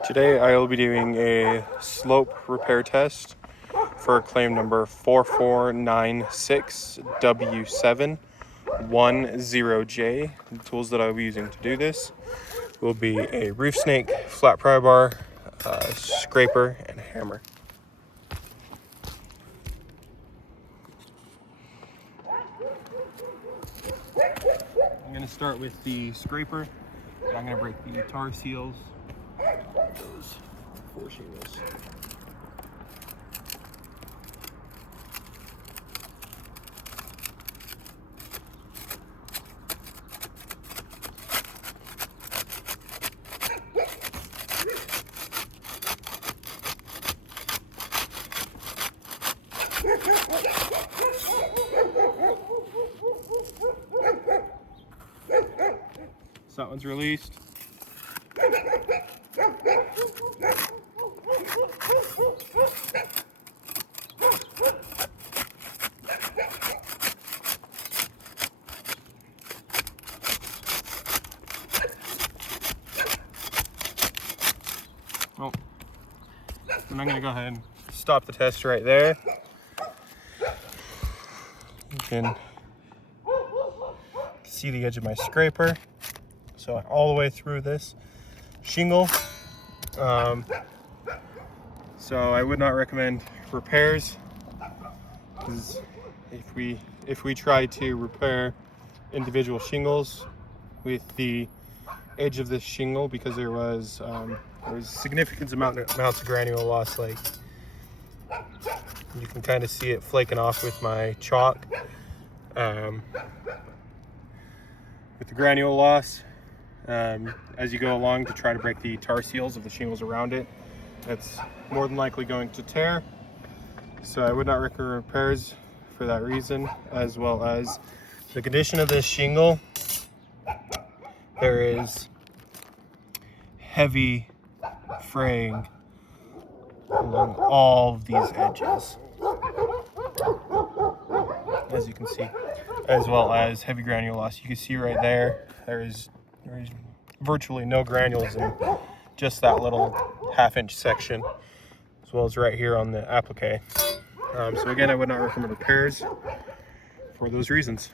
Today I will be doing a slope repair test for claim number 4496W710J. The tools that I'll be using to do this will be a roof snake, flat pry bar, scraper, and a hammer. I'm going to start with the scraper. I'm going to break the tar seals, those 4 shingles. So that one's released. Oh, and I'm going to go ahead and stop the test right there. You can see the edge of my scraper. So all the way through this shingle. So I would not recommend repairs, because if we try to repair individual shingles with the edge of this shingle, because there was significant amounts of granule loss, like you can kind of see it flaking off with my chalk. With the granule loss, as you go along to try to break the tar seals of the shingles around it, it's more than likely going to tear. So I would not recommend repairs for that reason, as well as the condition of this shingle. There is heavy fraying along all of these edges, as you can see, as well as heavy granule loss. You can see right there, there's virtually no granules in just that little half-inch section, as well as right here on the applique. So again, I would not recommend repairs for those reasons.